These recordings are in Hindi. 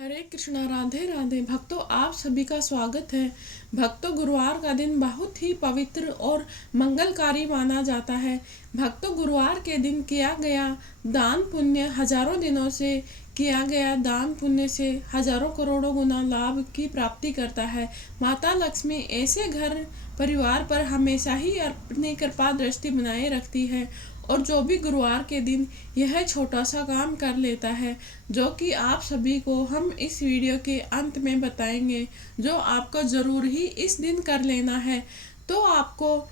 हरे कृष्णा, राधे राधे। भक्तों, आप सभी का स्वागत है। भक्तों, गुरुवार का दिन बहुत ही पवित्र और मंगलकारी माना जाता है। भक्तों, गुरुवार के दिन किया गया दान पुण्य हजारों दिनों से किया गया दान पुण्य से हजारों करोड़ों गुना लाभ की प्राप्ति करता है। माता लक्ष्मी ऐसे घर परिवार पर हमेशा ही अपनी कृपा दृष्टि बनाए रखती है और जो भी गुरुवार के दिन यह छोटा सा काम कर लेता है, जो कि आप सभी को हम इस वीडियो के अंत में बताएंगे, जो आपको ज़रूर ही इस दिन कर लेना है, तो आपको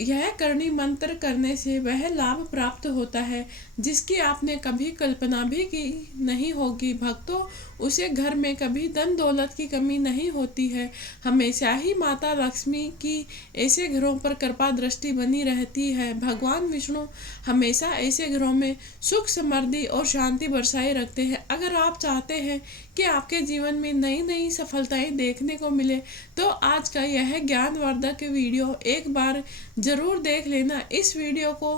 यह करनी मंत्र करने से वह लाभ प्राप्त होता है जिसकी आपने कभी कल्पना भी की नहीं होगी। भक्तों, उसे घर में कभी धन दौलत की कमी नहीं होती है। हमेशा ही माता लक्ष्मी की ऐसे घरों पर कृपा दृष्टि बनी रहती है। भगवान विष्णु हमेशा ऐसे घरों में सुख समृद्धि और शांति बरसाए रखते हैं। अगर आप चाहते हैं कि आपके जीवन में नई नई सफलताएं देखने को मिले, तो आज का यह ज्ञानवर्धक वीडियो एक बार जरूर देख लेना। इस वीडियो को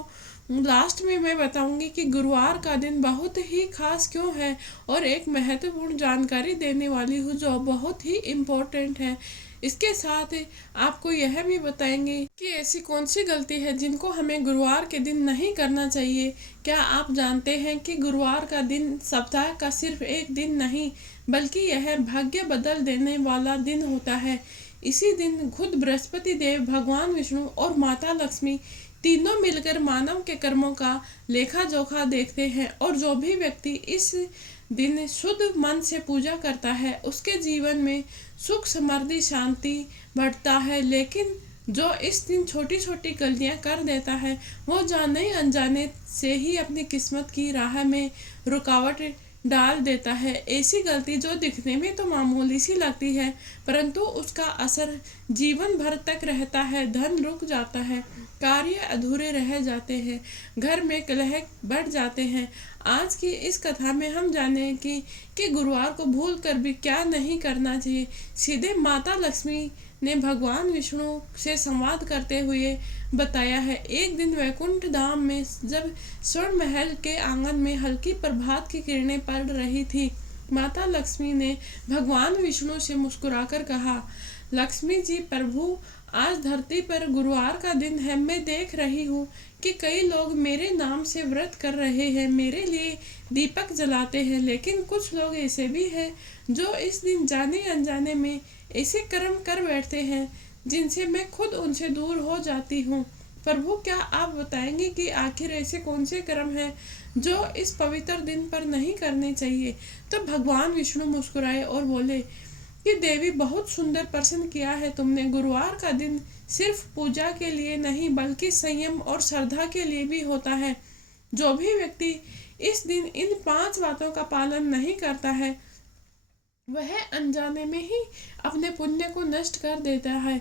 लास्ट में मैं बताऊंगी कि गुरुवार का दिन बहुत ही खास क्यों है और एक महत्वपूर्ण जानकारी देने वाली हूँ जो बहुत ही इम्पोर्टेंट है। इसके साथ आपको यह भी बताएंगे कि ऐसी कौन सी गलती है जिनको हमें गुरुवार के दिन नहीं करना चाहिए। क्या आप जानते हैं कि गुरुवार का दिन सप्ताह का सिर्फ एक दिन नहीं, बल्कि यह भाग्य बदल देने वाला दिन होता है। इसी दिन खुद बृहस्पति देव, भगवान विष्णु और माता लक्ष्मी तीनों मिलकर मानव के कर्मों का लेखा जोखा देखते हैं और जो भी व्यक्ति इस दिन शुद्ध मन से पूजा करता है उसके जीवन में सुख समृद्धि शांति बढ़ता है। लेकिन जो इस दिन छोटी छोटी गलतियां कर देता है वो जाने अनजाने से ही अपनी किस्मत की राह में रुकावट डाल देता है। ऐसी गलती जो दिखने में तो मामूली सी लगती है, परंतु उसका असर जीवन भर तक रहता है। धन रुक जाता है, कार्य अधूरे रह जाते हैं, घर में कलह बढ़ जाते हैं। आज की इस कथा में हम जाने कि गुरुवार को भूल कर भी क्या नहीं करना चाहिए। सीधे माता लक्ष्मी ने भगवान विष्णु से संवाद करते हुए बताया है। एक दिन वैकुंठ धाम में जब स्वर्ण महल के आंगन में हल्की प्रभात की किरणें पड़ रही थी, माता लक्ष्मी ने भगवान विष्णु से मुस्कुराकर कहा, लक्ष्मी जी प्रभु, आज धरती पर गुरुवार का दिन है। मैं देख रही हूँ कि कई लोग मेरे नाम से व्रत कर रहे हैं, मेरे लिए दीपक जलाते हैं, लेकिन कुछ लोग ऐसे भी हैं जो इस दिन जाने अनजाने में ऐसे कर्म कर बैठते हैं जिनसे मैं खुद उनसे दूर हो जाती हूँ। प्रभु, क्या आप बताएंगे कि आखिर ऐसे कौन से कर्म हैं जो इस पवित्र दिन पर नहीं करने चाहिए। तो भगवान विष्णु मुस्कुराए और बोले कि देवी, बहुत सुंदर प्रश्न किया है तुमने। गुरुवार का दिन सिर्फ पूजा के लिए नहीं बल्कि संयम और श्रद्धा के लिए भी होता है। जो भी व्यक्ति इस दिन इन 5 बातों का पालन नहीं करता है वह अनजाने में ही अपने पुण्य को नष्ट कर देता है।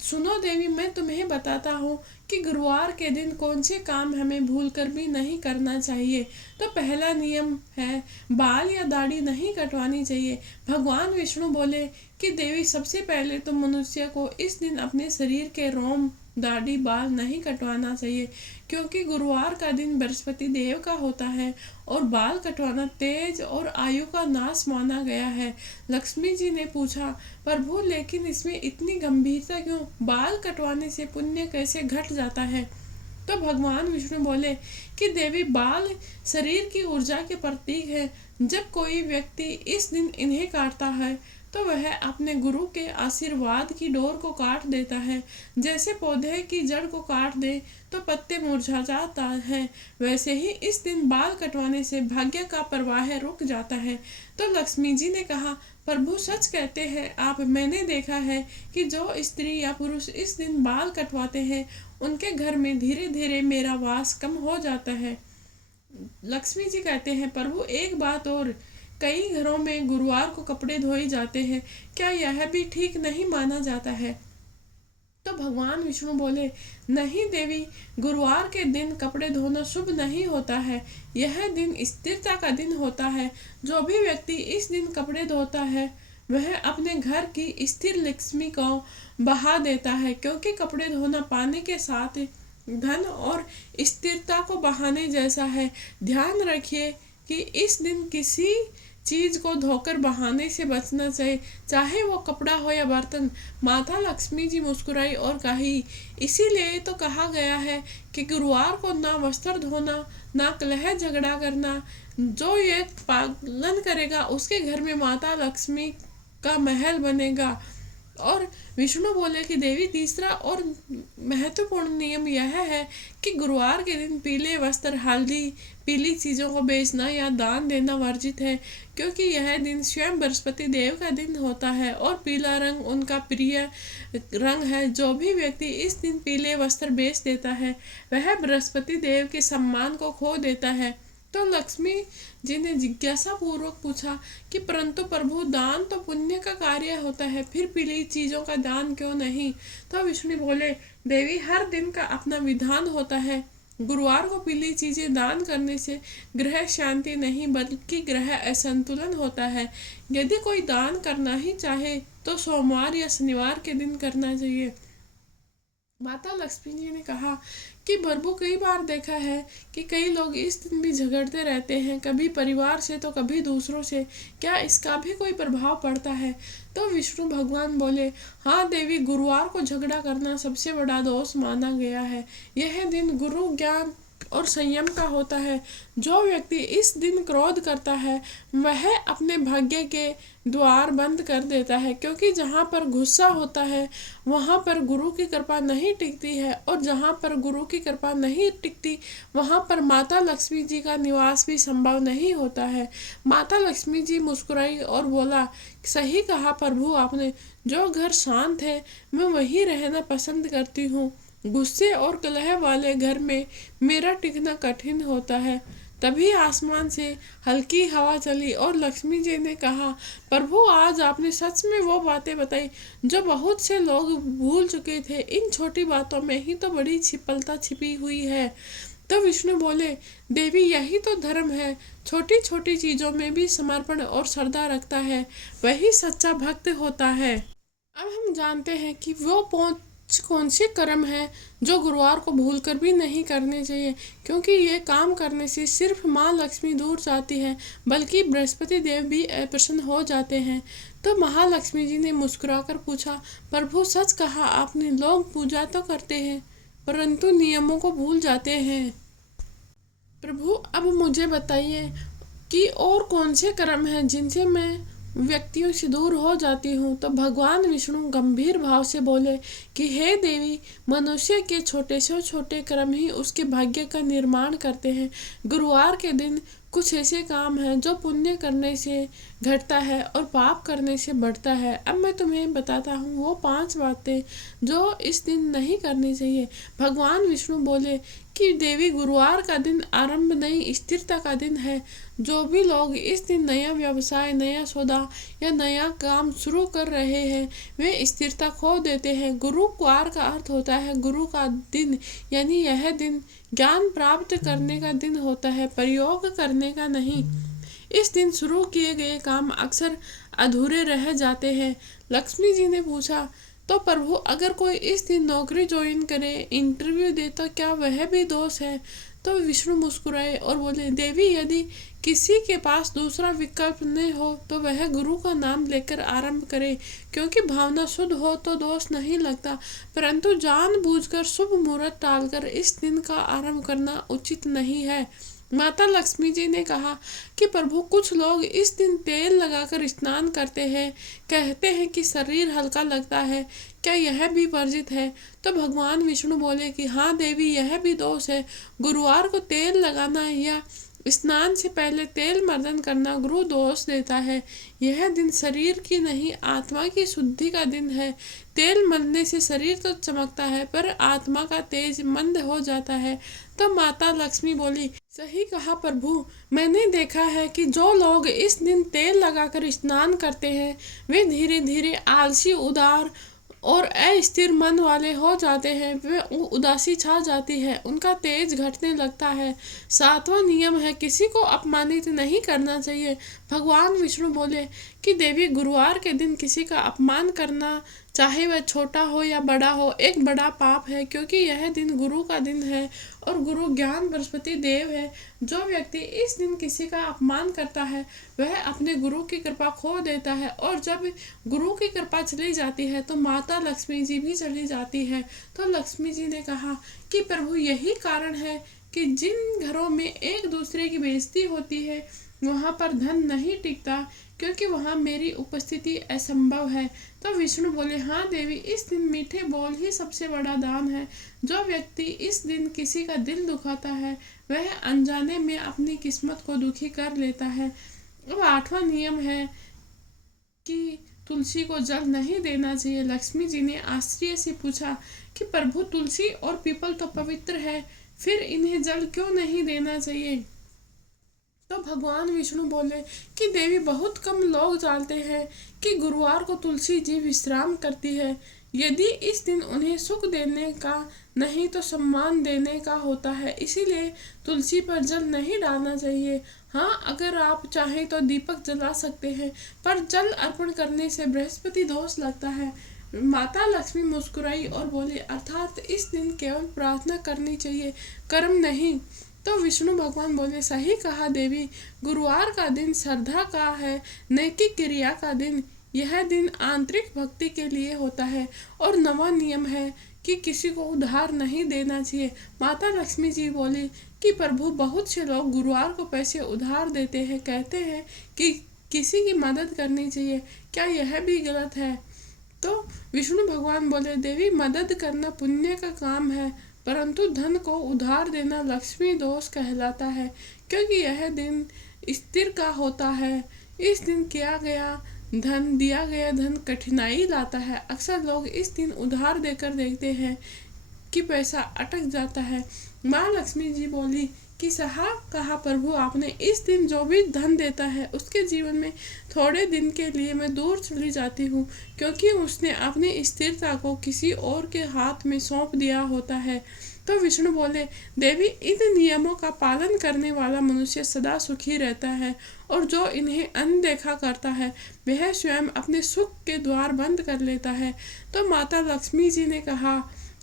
सुनो देवी, मैं तुम्हें बताता हूँ कि गुरुवार के दिन कौन से काम हमें भूल कर भी नहीं करना चाहिए। तो पहला नियम है, बाल या दाढ़ी नहीं कटवानी चाहिए। भगवान विष्णु बोले कि देवी, सबसे पहले तो मनुष्य को इस दिन अपने शरीर के रोम, दाढ़ी, बाल नहीं कटवाना चाहिए, क्योंकि गुरुवार का दिन बृहस्पति देव का होता है और बाल कटवाना तेज और आयु का नाश माना गया है। लक्ष्मी जी ने पूछा, प्रभु, लेकिन इसमें इतनी गंभीरता क्यों? बाल कटवाने से पुण्य कैसे घट जाता है? तो भगवान विष्णु बोले कि देवी, बाल शरीर की ऊर्जा के प्रतीक है। जब कोई व्यक्ति इस दिन इन्हें काटता है तो वह अपने गुरु के आशीर्वाद की डोर को काट देता है। जैसे पौधे की जड़ को काट दे तो पत्ते मुरझा जाता है, वैसे ही इस दिन बाल कटवाने से भाग्य का प्रवाह रुक जाता है। तो लक्ष्मी जी ने कहा, प्रभु, सच कहते हैं आप। मैंने देखा है कि जो स्त्री या पुरुष इस दिन बाल कटवाते हैं उनके घर में धीरे धीरे मेरा वास कम हो जाता है। लक्ष्मी जी कहते हैं, प्रभु, एक बात और, कई घरों में गुरुवार को कपड़े धोए जाते हैं, क्या यह भी ठीक नहीं माना जाता है? तो भगवान विष्णु बोले, नहीं देवी, गुरुवार के दिन कपड़े धोना शुभ नहीं होता है। यह दिन स्थिरता का दिन होता है। जो भी व्यक्ति इस दिन कपड़े धोता है वह अपने घर की स्थिर लक्ष्मी को बहा देता है, क्योंकि कपड़े धोना पानी के साथ धन और स्थिरता को बहाने जैसा है। ध्यान रखिए कि इस दिन किसी चीज को धोकर बहाने से बचना चाहिए, चाहे वो कपड़ा हो या बर्तन। माता लक्ष्मी जी मुस्कुराई और कही, इसीलिए तो कहा गया है कि गुरुवार को ना वस्त्र धोना, ना कलह झगड़ा करना। जो ये पालन करेगा उसके घर में माता लक्ष्मी का महल बनेगा। और विष्णु बोले कि देवी, तीसरा और महत्वपूर्ण नियम यह है कि गुरुवार के दिन पीले वस्त्र, हल्दी, पीली चीजों को बेचना या दान देना वर्जित है, क्योंकि यह दिन स्वयं बृहस्पति देव का दिन होता है और पीला रंग उनका प्रिय रंग है। जो भी व्यक्ति इस दिन पीले वस्त्र बेच देता है वह बृहस्पति देव के सम्मान को खो देता है। तो लक्ष्मी जी ने जिज्ञासा पूर्वक पूछा कि परंतु प्रभु, दान तो पुण्य का कार्य होता है, फिर पीली चीजों का दान क्यों नहीं? तो विष्णु बोले, देवी, हर दिन का अपना विधान होता है। गुरुवार को पीली चीजें दान करने से ग्रह शांति नहीं बल्कि ग्रह असंतुलन होता है। यदि कोई दान करना ही चाहे तो सोमवार या शनिवार के दिन करना चाहिए। माता लक्ष्मी जी ने कहा कि प्रभु, कई बार देखा है कि कई लोग इस दिन भी झगड़ते रहते हैं, कभी परिवार से तो कभी दूसरों से। क्या इसका भी कोई प्रभाव पड़ता है? तो विष्णु भगवान बोले, हाँ देवी, गुरुवार को झगड़ा करना सबसे बड़ा दोष माना गया है। यह दिन गुरु ज्ञान और संयम का होता है। जो व्यक्ति इस दिन क्रोध करता है वह अपने भाग्य के द्वार बंद कर देता है, क्योंकि जहाँ पर गुस्सा होता है वहाँ पर गुरु की कृपा नहीं टिकती है, और जहाँ पर गुरु की कृपा नहीं टिकती वहाँ पर माता लक्ष्मी जी का निवास भी संभव नहीं होता है। माता लक्ष्मी जी मुस्कुराई और बोला, सही कहा प्रभु आपने। जो घर शांत है मैं वहीं रहना पसंद करती हूँ। गुस्से और कलह वाले घर में मेरा टिकना कठिन होता है। तभी आसमान से हल्की हवा चली और लक्ष्मी जी ने कहा, प्रभु, आज आपने सच में वो बातें बताई जो बहुत से लोग भूल चुके थे। इन छोटी बातों में ही तो बड़ी सफलता छिपी हुई है। तो विष्णु बोले, देवी, यही तो धर्म है। छोटी छोटी चीजों में भी समर्पण और श्रद्धा रखता है, वही सच्चा भक्त होता है। अब हम जानते हैं कि वो कौन से कर्म है जो गुरुवार को भूलकर भी नहीं करने चाहिए, क्योंकि ये काम करने से सिर्फ माँ लक्ष्मी दूर जाती है बल्कि बृहस्पति देव भी प्रसन्न हो जाते हैं। तो महालक्ष्मी जी ने मुस्कुराकर पूछा, प्रभु, सच कहा आपने। लोग पूजा तो करते हैं परंतु नियमों को भूल जाते हैं। प्रभु, अब मुझे बताइए कि और कौन से कर्म हैं जिनसे मैं व्यक्तियों से दूर हो जाती हूँ। तो भगवान विष्णु गंभीर भाव से बोले कि हे देवी, मनुष्य के छोटे से छोटे कर्म ही उसके भाग्य का निर्माण करते हैं। गुरुवार के दिन कुछ ऐसे काम हैं जो पुण्य करने से घटता है और पाप करने से बढ़ता है। अब मैं तुम्हें बताता हूँ वो 5 बातें जो इस दिन नहीं करनी चाहिए। भगवान विष्णु बोले कि देवी, गुरुवार का दिन आरंभ नई स्थिरता का दिन है। जो भी लोग इस दिन नया व्यवसाय, नया सौदा या नया काम शुरू कर रहे हैं वे स्थिरता खो देते हैं। गुरुवार का अर्थ होता है गुरु का दिन, यानी यह दिन ज्ञान प्राप्त करने का दिन होता है, प्रयोग करने का नहीं। इस दिन शुरू किए गए काम अक्सर अधूरे रह जाते हैं। लक्ष्मी जी ने पूछा, तो प्रभु, अगर कोई इस दिन नौकरी ज्वाइन करे, इंटरव्यू दे, तो क्या वह भी दोष है? तो विष्णु मुस्कुराए और बोले, देवी, यदि किसी के पास दूसरा विकल्प नहीं हो तो वह गुरु का नाम लेकर आरंभ करे, क्योंकि भावना शुद्ध हो तो दोष नहीं लगता, परंतु जानबूझकर शुभ मुहूर्त टालकर इस दिन का आरंभ करना उचित नहीं है। माता लक्ष्मी जी ने कहा कि प्रभु, कुछ लोग इस दिन तेल लगाकर स्नान करते हैं, कहते हैं कि शरीर हल्का लगता है। क्या यह भी वर्जित है? तो भगवान विष्णु बोले कि हाँ देवी, यह भी दोष है। गुरुवार को तेल लगाना या स्नान से पहले तेल मर्दन करना गुरु दोष देता है। यह दिन शरीर की नहीं आत्मा की शुद्धि का दिन है। तेल मलने से शरीर तो चमकता है पर आत्मा का तेज मंद हो जाता है। तो माता लक्ष्मी बोली, सही कहा प्रभु, मैंने देखा है कि जो लोग इस दिन तेल लगाकर स्नान करते हैं वे धीरे धीरे आलसी, उदार और अस्थिर मन वाले हो जाते हैं। वे उदासी छा जाती है, उनका तेज घटने लगता है। 7वां नियम है, किसी को अपमानित नहीं करना चाहिए। भगवान विष्णु बोले कि देवी, गुरुवार के दिन किसी का अपमान करना, चाहे वह छोटा हो या बड़ा हो, एक बड़ा पाप है, क्योंकि यह दिन गुरु का दिन है और गुरु ज्ञान बृहस्पति देव है। जो व्यक्ति इस दिन किसी का अपमान करता है वह अपने गुरु की कृपा खो देता है, और जब गुरु की कृपा चली जाती है तो माता लक्ष्मी जी भी चली जाती है। तो लक्ष्मी जी ने कहा कि प्रभु, यही कारण है कि जिन घरों में एक दूसरे की बेइज्जती होती है वहां पर धन नहीं टिकता, क्योंकि वहां मेरी उपस्थिति असंभव है। तो विष्णु बोले, हाँ देवी, इस दिन मीठे बोल ही सबसे बड़ा दान है। जो व्यक्ति इस दिन किसी का दिल दुखाता है वह अनजाने में अपनी किस्मत को दुखी कर लेता है। अब आठवां नियम है कि तुलसी को जल नहीं देना चाहिए। लक्ष्मी जी ने आश्चर्य से पूछा कि प्रभु, तुलसी और पीपल तो पवित्र है, फिर इन्हें जल क्यों नहीं देना चाहिए? तो भगवान विष्णु बोले कि देवी, बहुत कम लोग जानते हैं कि गुरुवार को तुलसी जी विश्राम करती है। यदि इस दिन उन्हें सुख देने का नहीं तो सम्मान देने का होता है, इसीलिए तुलसी पर जल नहीं डालना चाहिए। हाँ, अगर आप चाहें तो दीपक जला सकते हैं, पर जल अर्पण करने से बृहस्पति दोष लगता है। माता लक्ष्मी मुस्कुराई और बोली, अर्थात इस दिन केवल प्रार्थना करनी चाहिए, कर्म नहीं। तो विष्णु भगवान बोले, सही कहा देवी, गुरुवार का दिन श्रद्धा का है, नैतिक क्रिया का दिन। यह दिन आंतरिक भक्ति के लिए होता है। और नवा नियम है कि किसी को उधार नहीं देना चाहिए। माता लक्ष्मी जी बोली कि प्रभु, बहुत से लोग गुरुवार को पैसे उधार देते हैं, कहते हैं कि किसी की मदद करनी चाहिए, क्या यह भी गलत है? तो विष्णु भगवान बोले, देवी, मदद करना पुण्य का काम है, परंतु धन को उधार देना लक्ष्मी दोष कहलाता है, क्योंकि यह दिन स्थिर का होता है। इस दिन दिया गया धन कठिनाई लाता है। अक्सर लोग इस दिन उधार देकर देखते हैं कि पैसा अटक जाता है। माँ लक्ष्मी जी बोली कि सहा कहा प्रभु आपने, इस दिन जो भी धन देता है उसके जीवन में थोड़े दिन के लिए मैं दूर चली जाती हूँ, क्योंकि उसने अपनी स्थिरता को किसी और के हाथ में सौंप दिया होता है। तो विष्णु बोले, देवी, इन नियमों का पालन करने वाला मनुष्य सदा सुखी रहता है, और जो इन्हें अनदेखा करता है वह स्वयं अपने सुख के द्वार बंद कर लेता है। तो माता लक्ष्मी जी ने कहा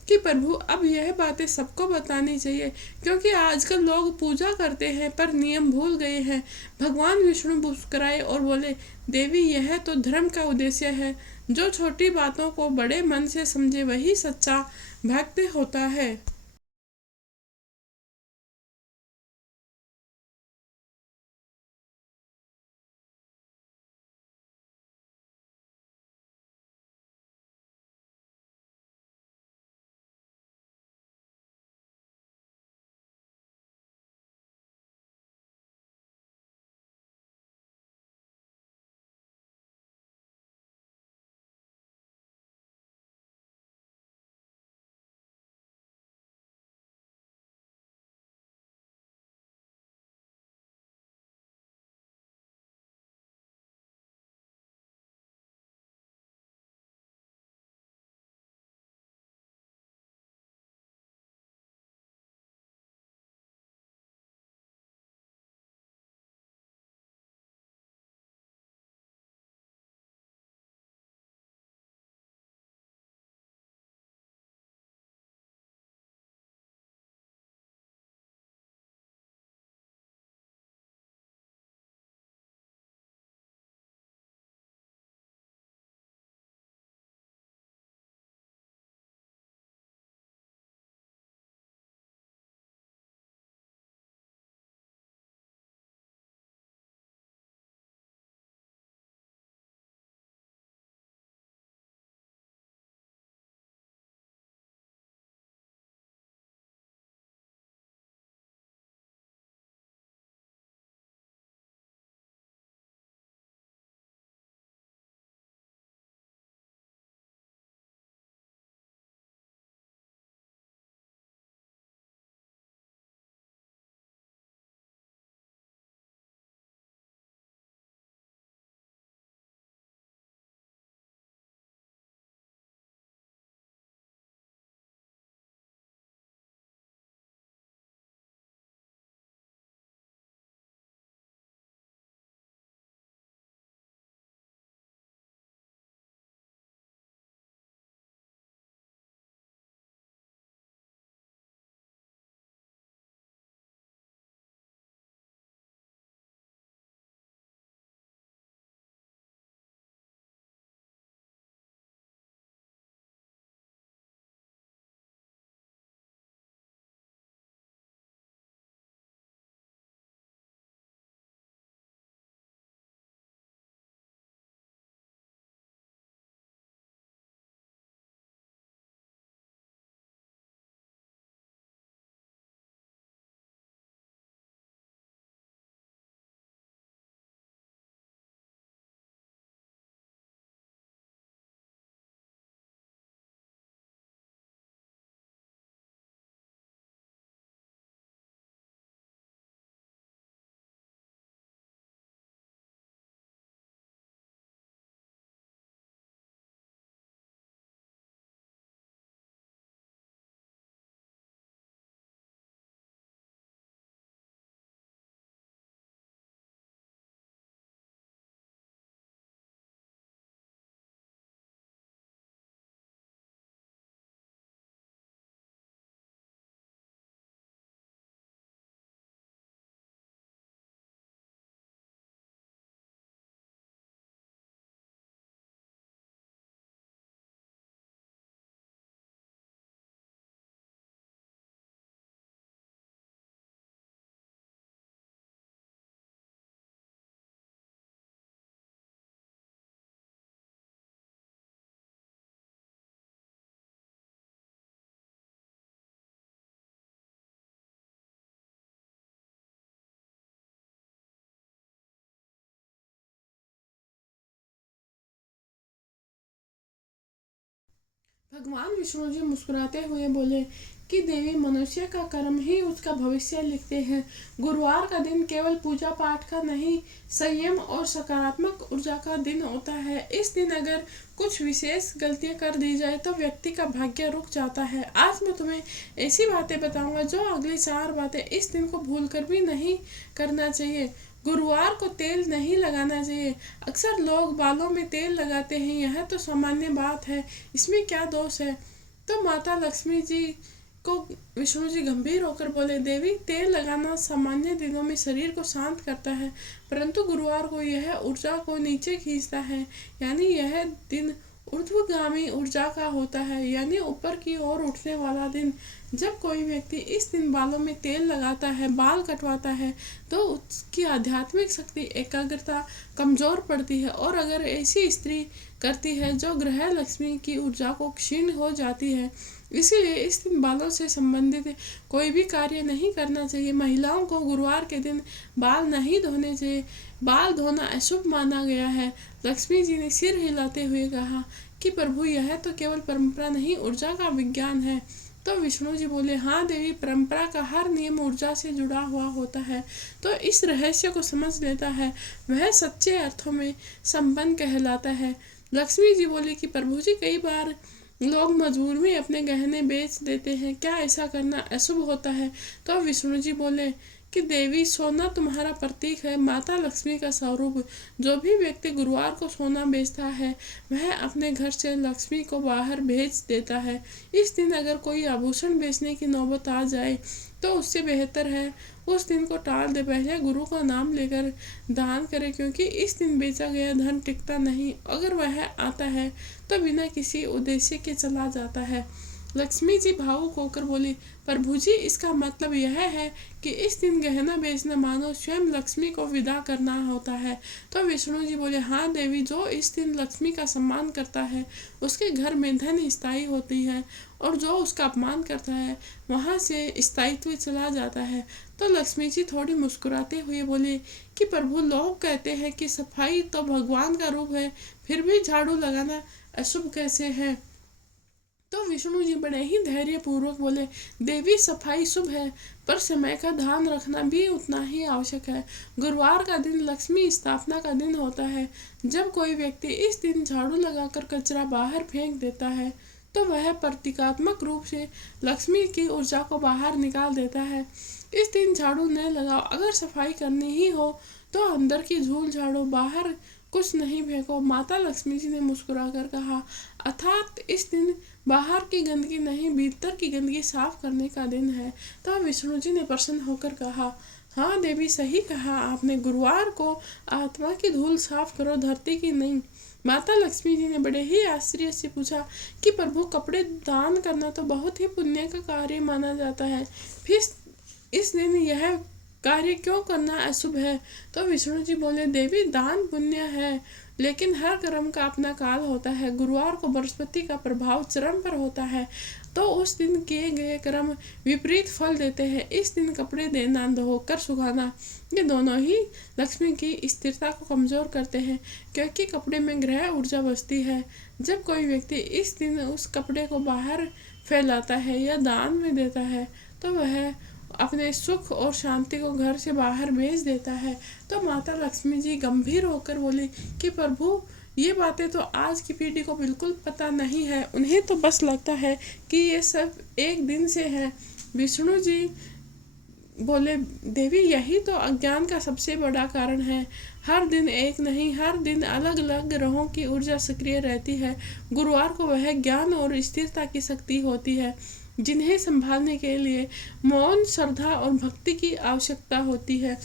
कि प्रभु, अब यह बातें सबको बतानी चाहिए, क्योंकि आजकल लोग पूजा करते हैं पर नियम भूल गए हैं। भगवान विष्णु मुस्कुराए और बोले, देवी, यह तो धर्म का उद्देश्य है। जो छोटी बातों को बड़े मन से समझे वही सच्चा भक्त होता है। भगवान विष्णु जी मुस्कुराते हुए बोले कि देवी, मनुष्य का कर्म ही उसका भविष्य लिखते हैं। गुरुवार का दिन केवल पूजा पाठ का नहीं, संयम और सकारात्मक ऊर्जा का दिन होता है। इस दिन अगर कुछ विशेष गलतियां कर दी जाए तो व्यक्ति का भाग्य रुक जाता है। आज मैं तुम्हें ऐसी बातें बताऊंगा जो अगली 4 बातें इस दिन को भूलकर भी नहीं करना चाहिए। गुरुवार को तेल नहीं लगाना चाहिए। अक्सर लोग बालों में तेल लगाते हैं, यह तो सामान्य बात है, इसमें क्या दोष है। तो माता लक्ष्मी जी को विष्णु जी गंभीर होकर बोले, देवी, तेल लगाना सामान्य दिनों में शरीर को शांत करता है, परंतु गुरुवार को यह ऊर्जा को नीचे खींचता है। यानी यह दिन ऊर्ध्वगामी ऊर्जा का होता है, यानी ऊपर की ओर उठने वाला दिन। जब कोई व्यक्ति इस दिन बालों में तेल लगाता है, बाल कटवाता है, तो उसकी आध्यात्मिक शक्ति, एकाग्रता कमजोर पड़ती है। और अगर ऐसी स्त्री करती है जो ग्रह लक्ष्मी की ऊर्जा को क्षीण हो जाती है। इसीलिए इस दिन बालों से संबंधित कोई भी कार्य नहीं करना चाहिए। महिलाओं को गुरुवार के दिन बाल नहीं धोने चाहिए। बाल धोना अशुभ माना गया है। लक्ष्मी जी ने सिर हिलाते हुए कहा कि प्रभु, यह तो केवल परंपरा नहीं, ऊर्जा का विज्ञान है। तो विष्णु जी बोले, हाँ देवी, परंपरा का हर नियम ऊर्जा से जुड़ा हुआ होता है। तो इस रहस्य को समझ लेता है, वह सच्चे अर्थों में संपन्न कहलाता है। लक्ष्मी जी बोले कि प्रभु जी, कई बार लोग मजबूरी में अपने गहने बेच देते हैं, क्या ऐसा करना अशुभ होता है? तो विष्णु जी बोले कि देवी, सोना तुम्हारा प्रतीक है, माता लक्ष्मी का स्वरूप। जो भी व्यक्ति गुरुवार को सोना बेचता है, वह अपने घर से लक्ष्मी को बाहर भेज देता है। इस दिन अगर कोई आभूषण बेचने की नौबत आ जाए तो उससे बेहतर है उस दिन को टाल दे, पहले गुरु का नाम लेकर दान करे, क्योंकि इस दिन बेचा गया धन टिकता नहीं। अगर वह आता है तो बिना किसी उद्देश्य के चला जाता है। लक्ष्मी जी भावुक होकर बोली, प्रभु जी, इसका मतलब यह है कि इस दिन गहना बेचना मानो स्वयं लक्ष्मी को विदा करना होता है। तो विष्णु जी बोले, हाँ देवी, जो इस दिन लक्ष्मी का सम्मान करता है उसके घर में धन स्थायी होती है, और जो उसका अपमान करता है वहाँ से स्थायित्व चला जाता है। तो लक्ष्मी जी थोड़ी मुस्कुराते हुए बोले कि प्रभु, लोग कहते हैं कि सफाई तो भगवान का रूप है, फिर भी झाड़ू लगाना अशुभ कैसे है? तो विष्णु जी बड़े ही धैर्य पूर्वक बोले, देवी, सफाई शुभ है, पर समय का ध्यान रखना भी उतना ही आवश्यक है। गुरुवार का दिन लक्ष्मी स्थापना का दिन होता है। जब कोई व्यक्ति इस दिन झाड़ू लगाकर कचरा बाहर फेंक देता है तो वह प्रतीकात्मक रूप से लक्ष्मी की ऊर्जा को बाहर निकाल देता है। इस दिन झाड़ू न लगाओ। अगर सफाई करनी ही हो तो अंदर की धूल झाड़ो, बाहर कुछ नहीं फेंको। माता लक्ष्मी जी ने मुस्कुराकर कहा, अर्थात इस दिन बाहर की गंदगी नहीं, भीतर की गंदगी साफ करने का दिन है। तो विष्णु जी ने प्रसन्न होकर कहा, हाँ देवी, सही कहा आपने, गुरुवार को आत्मा की धूल साफ करो, धरती की नहीं। माता लक्ष्मी जी ने बड़े ही आश्चर्य से पूछा कि प्रभु, कपड़े दान करना तो बहुत ही पुण्य का कार्य माना जाता है, फिर इस दिन यह कार्य क्यों करना अशुभ है? तो विष्णु जी बोले, देवी, दान पुण्य है, लेकिन हर कर्म का अपना काल होता है। गुरुवार को बृहस्पति का प्रभाव चरम पर होता है, तो उस दिन किए गए कर्म विपरीत फल देते हैं। इस दिन कपड़े देना, धोकर सुखाना, ये दोनों ही लक्ष्मी की स्थिरता को कमजोर करते हैं, क्योंकि कपड़े में ग्रह ऊर्जा बसती है। जब कोई व्यक्ति इस दिन उस कपड़े को बाहर फैलाता है या दान में देता है तो वह अपने सुख और शांति को घर से बाहर भेज देता है। तो माता लक्ष्मी जी गंभीर होकर बोली कि प्रभु, ये बातें तो आज की पीढ़ी को बिल्कुल पता नहीं है, उन्हें तो बस लगता है कि ये सब एक दिन से है। विष्णु जी बोले, देवी, यही तो अज्ञान का सबसे बड़ा कारण है। हर दिन एक नहीं, हर दिन अलग अलग ग्रहों की ऊर्जा सक्रिय रहती है। गुरुवार को वह ज्ञान और स्थिरता की शक्ति होती है जिन्हें संभालने के लिए मौन, श्रद्धा और भक्ति की आवश्यकता होती है।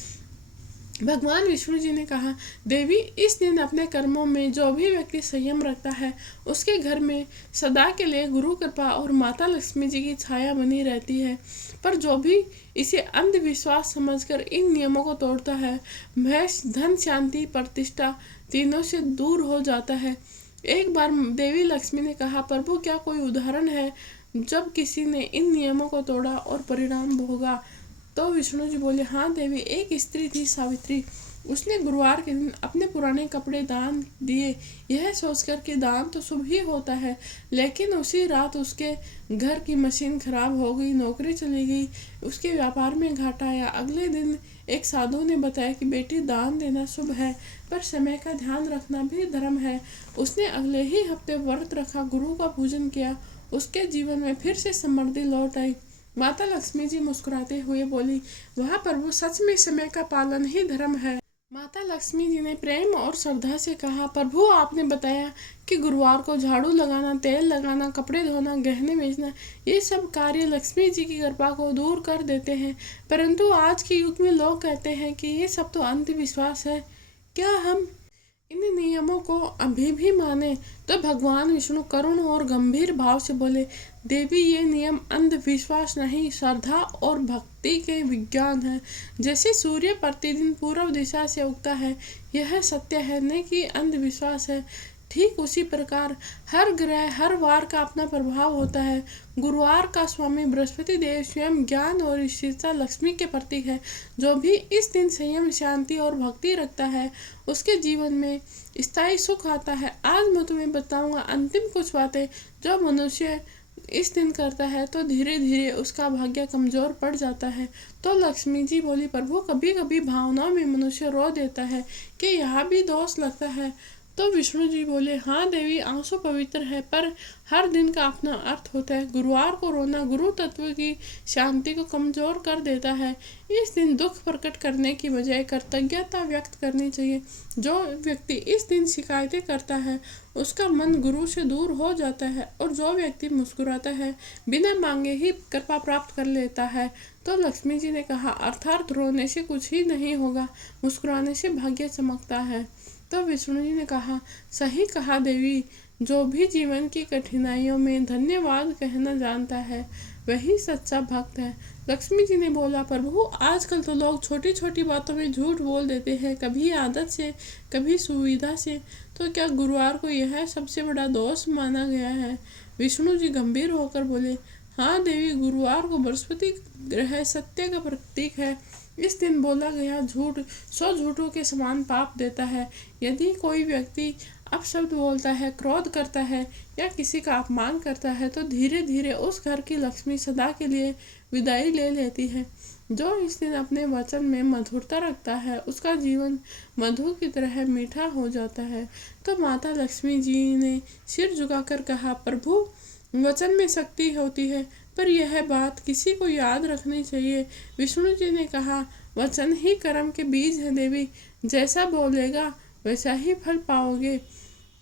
भगवान विष्णु जी ने कहा, देवी, इस दिन अपने कर्मों में जो भी व्यक्ति संयम रखता है उसके घर में सदा के लिए गुरु कृपा और माता लक्ष्मी जी की छाया बनी रहती है। पर जो भी इसे अंधविश्वास समझकर इन नियमों को तोड़ता है, वह धन, शांति, प्रतिष्ठा तीनों से दूर हो जाता है। एक बार देवी लक्ष्मी ने कहा, प्रभु, क्या कोई उदाहरण है जब किसी ने इन नियमों को तोड़ा और परिणाम भोगा? तो विष्णु जी बोले, हाँ देवी, एक स्त्री थी, सावित्री। उसने गुरुवार के दिन अपने पुराने कपड़े दान दिए, यह सोचकर कि दान तो शुभ ही होता है। लेकिन उसी रात उसके घर की मशीन खराब हो गई, नौकरी चली गई, उसके व्यापार में घाटा आया। अगले दिन एक साधु ने बताया कि बेटी, दान देना शुभ है, पर समय का ध्यान रखना भी धर्म है। उसने अगले ही हफ्ते व्रत रखा, गुरु का पूजन किया, उसके जीवन में फिर से समृद्धि लौट आई। माता लक्ष्मी जी मुस्कुराते हुए बोली, वह प्रभु, सच में समय का पालन ही धर्म है। माता लक्ष्मी जी ने प्रेम और श्रद्धा से कहा, प्रभु, आपने बताया कि गुरुवार को झाड़ू लगाना, तेल लगाना, कपड़े धोना, गहने बेचना, ये सब कार्य लक्ष्मी जी की कृपा को दूर कर देते हैं। परंतु आज के युग में लोग कहते हैं कि ये सब तो अंधविश्वास है। क्या हम इन नियमों को अभी भी माने? तो भगवान विष्णु करुण और गंभीर भाव से बोले, देवी, ये नियम अंधविश्वास नहीं, श्रद्धा और भक्ति के विज्ञान है। जैसे सूर्य प्रतिदिन पूर्व दिशा से उगता है, यह सत्य है, न कि अंधविश्वास है। ठीक उसी प्रकार हर ग्रह हर वार का अपना प्रभाव होता है। गुरुवार का स्वामी बृहस्पति देव स्वयं ज्ञान और स्थिरता लक्ष्मी के प्रतीक है। जो भी इस दिन संयम, शांति और भक्ति रखता है, उसके जीवन में स्थायी सुख आता है। आज मैं तुम्हें बताऊंगा अंतिम कुछ बातें जो मनुष्य इस दिन करता है तो धीरे धीरे उसका भाग्य कमजोर पड़ जाता है। तो लक्ष्मी जी बोली, प्रभु, कभी कभी भावनाओं में मनुष्य रो देता है, कि यह भी दोष लगता है? तो विष्णु जी बोले, हाँ देवी, आंसू पवित्र है, पर हर दिन का अपना अर्थ होता है। गुरुवार को रोना गुरु तत्व की शांति को कमजोर कर देता है। इस दिन दुख प्रकट करने की बजाय कृतज्ञता व्यक्त करनी चाहिए। जो व्यक्ति इस दिन शिकायतें करता है, उसका मन गुरु से दूर हो जाता है, और जो व्यक्ति मुस्कुराता है, बिना मांगे ही कृपा प्राप्त कर लेता है। तो लक्ष्मी जी ने कहा, अर्थात रोने से कुछ ही नहीं होगा, मुस्कुराने से भाग्य चमकता है। तो विष्णु जी ने कहा, सही कहा देवी, जो भी जीवन की कठिनाइयों में धन्यवाद कहना जानता है, वही सच्चा भक्त है। लक्ष्मी जी ने बोला, प्रभु, आजकल तो लोग छोटी छोटी बातों में झूठ बोल देते हैं, कभी आदत से, कभी सुविधा से। तो क्या गुरुवार को यह सबसे बड़ा दोष माना गया है? विष्णु जी गंभीर होकर बोले, हाँ देवी, गुरुवार को बृहस्पति ग्रह सत्य का प्रतीक है। इस दिन बोला गया झूठ 100 झूठों के समान पाप देता है। यदि कोई व्यक्ति अपशब्द बोलता है, क्रोध करता है या किसी का अपमान करता है, तो धीरे धीरे उस घर की लक्ष्मी सदा के लिए विदाई ले लेती है। जो इस दिन अपने वचन में मधुरता रखता है, उसका जीवन मधु की तरह मीठा हो जाता है। तो माता लक्ष्मी जी ने सिर झुकाकर कहा, प्रभु, वचन में शक्ति होती है, पर यह बात किसी को याद रखनी चाहिए। विष्णु जी ने कहा, वचन ही कर्म के बीज है देवी, जैसा बोलेगा वैसा ही फल पाओगे।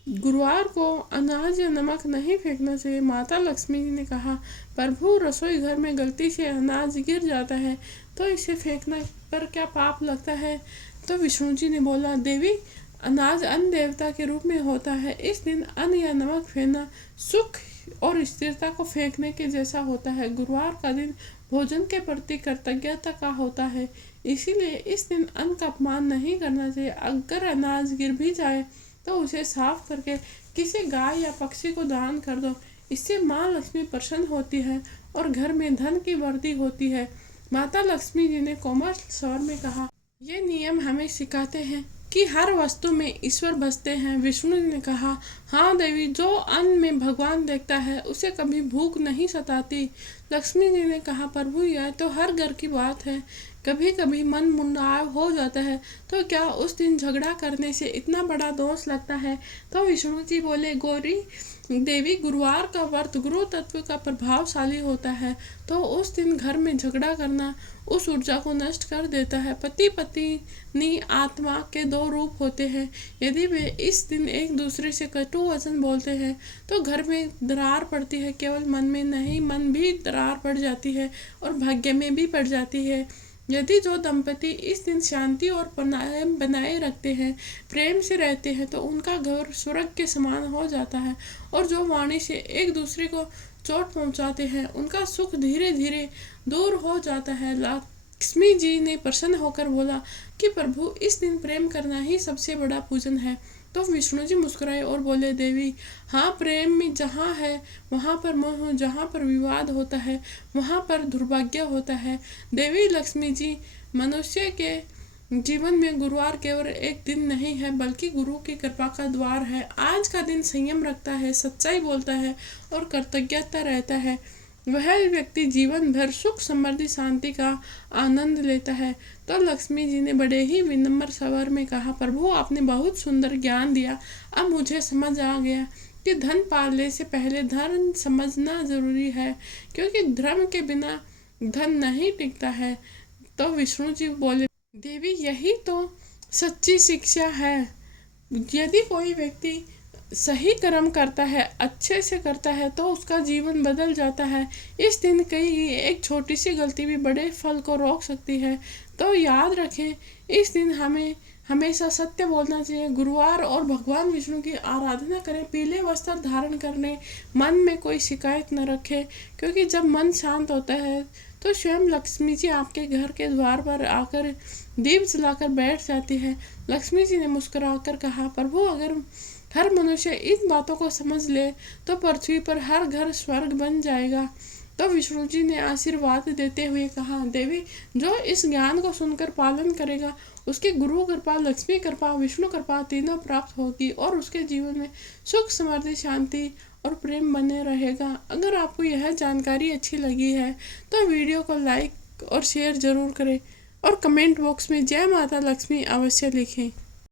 गुरुवार को अनाज या नमक नहीं फेंकना चाहिए। माता लक्ष्मी जी ने कहा, प्रभु, रसोई घर में गलती से अनाज गिर जाता है, तो इसे फेंकना पर क्या पाप लगता है? तो विष्णु जी ने बोला, देवी, अनाज अन्न देवता के रूप में होता है। इस दिन अन्न या नमक फेंकना सुख और स्थिरता को फेंकने के जैसा होता है। गुरुवार का दिन भोजन के प्रति कृतज्ञता का होता है, इसीलिए इस दिन अन्न का अपमान नहीं करना चाहिए। अगर अनाज गिर भी जाए तो उसे साफ करके किसी गाय या पक्षी को दान कर दो। इससे माँ लक्ष्मी प्रसन्न होती है और घर में धन की वृद्धि होती है। माता लक्ष्मी जी ने कोमल स्वर में कहा, ये नियम हमें सिखाते हैं कि हर वस्तु में ईश्वर बसते हैं। विष्णु जी ने कहा, हाँ देवी, जो अन्न में भगवान देखता है, उसे कभी भूख नहीं सताती। लक्ष्मी जी ने कहा, प्रभु, यह तो हर घर की बात है, कभी कभी मन मुन्नाव हो जाता है, तो क्या उस दिन झगड़ा करने से इतना बड़ा दोष लगता है? तो विष्णु जी बोले, गौरी देवी, गुरुवार का व्रत गुरु तत्व का प्रभावशाली होता है, तो उस दिन घर में झगड़ा करना उस ऊर्जा को नष्ट कर देता है। पति पत्नी आत्मा के 2 रूप होते हैं। यदि वे इस दिन एक दूसरे से कटु वचन बोलते हैं, तो घर में दरार पड़ती है। केवल मन में नहीं, मन भी दरार पड़ जाती है और भाग्य में भी पड़ जाती है। यदि जो दंपति इस दिन शांति और प्रेम बनाए रखते हैं, प्रेम से रहते हैं, तो उनका घर स्वर्ग के समान हो जाता है। और जो वाणी से एक दूसरे को चोट पहुंचाते हैं, उनका सुख धीरे धीरे दूर हो जाता है। लक्ष्मी जी ने प्रसन्न होकर बोला कि प्रभु, इस दिन प्रेम करना ही सबसे बड़ा पूजन है। तो विष्णु जी मुस्कुराए और बोले, देवी, हाँ, प्रेम में जहाँ है वहाँ पर मोह, जहाँ पर विवाद होता है वहाँ पर दुर्भाग्य होता है। देवी लक्ष्मी जी मनुष्य के जीवन में गुरुवार केवल एक दिन नहीं है, बल्कि गुरु की कृपा का द्वार है। आज का दिन संयम रखता है, सच्चाई बोलता है और कृतज्ञता रहता है, वह व्यक्ति जीवन भर सुख समृद्धि शांति का आनंद लेता है। तो लक्ष्मी जी ने बड़े ही विनम्र स्वर में कहा, प्रभु आपने बहुत सुंदर ज्ञान दिया। अब मुझे समझ आ गया कि धन पालने से पहले धर्म समझना जरूरी है, क्योंकि धर्म के बिना धन नहीं टिकता है। तो विष्णु जी बोले, देवी यही तो सच्ची शिक्षा है। यदि कोई व्यक्ति सही कर्म करता है, अच्छे से करता है, तो उसका जीवन बदल जाता है। इस दिन कई एक छोटी सी गलती भी बड़े फल को रोक सकती है। तो याद रखें, इस दिन हमें हमेशा सत्य बोलना चाहिए। गुरुवार और भगवान विष्णु की आराधना करें, पीले वस्त्र धारण करने, मन में कोई शिकायत न रखें, क्योंकि जब मन शांत होता है तो स्वयं लक्ष्मी जी आपके घर के द्वार पर आकर दीप जलाकर बैठ जाती है। लक्ष्मी जी ने मुस्कुराकर कहा, प्रभु अगर हर मनुष्य इन बातों को समझ ले तो पृथ्वी पर हर घर स्वर्ग बन जाएगा। तो विष्णु जी ने आशीर्वाद देते हुए कहा, देवी जो इस ज्ञान को सुनकर पालन करेगा, उसकी गुरु कृपा, लक्ष्मी कृपा, विष्णु कृपा तीनों प्राप्त होगी और उसके जीवन में सुख समृद्धि शांति और प्रेम बने रहेगा। अगर आपको यह जानकारी अच्छी लगी है तो वीडियो को लाइक और शेयर जरूर करें और कमेंट बॉक्स में जय माता लक्ष्मी अवश्य लिखें।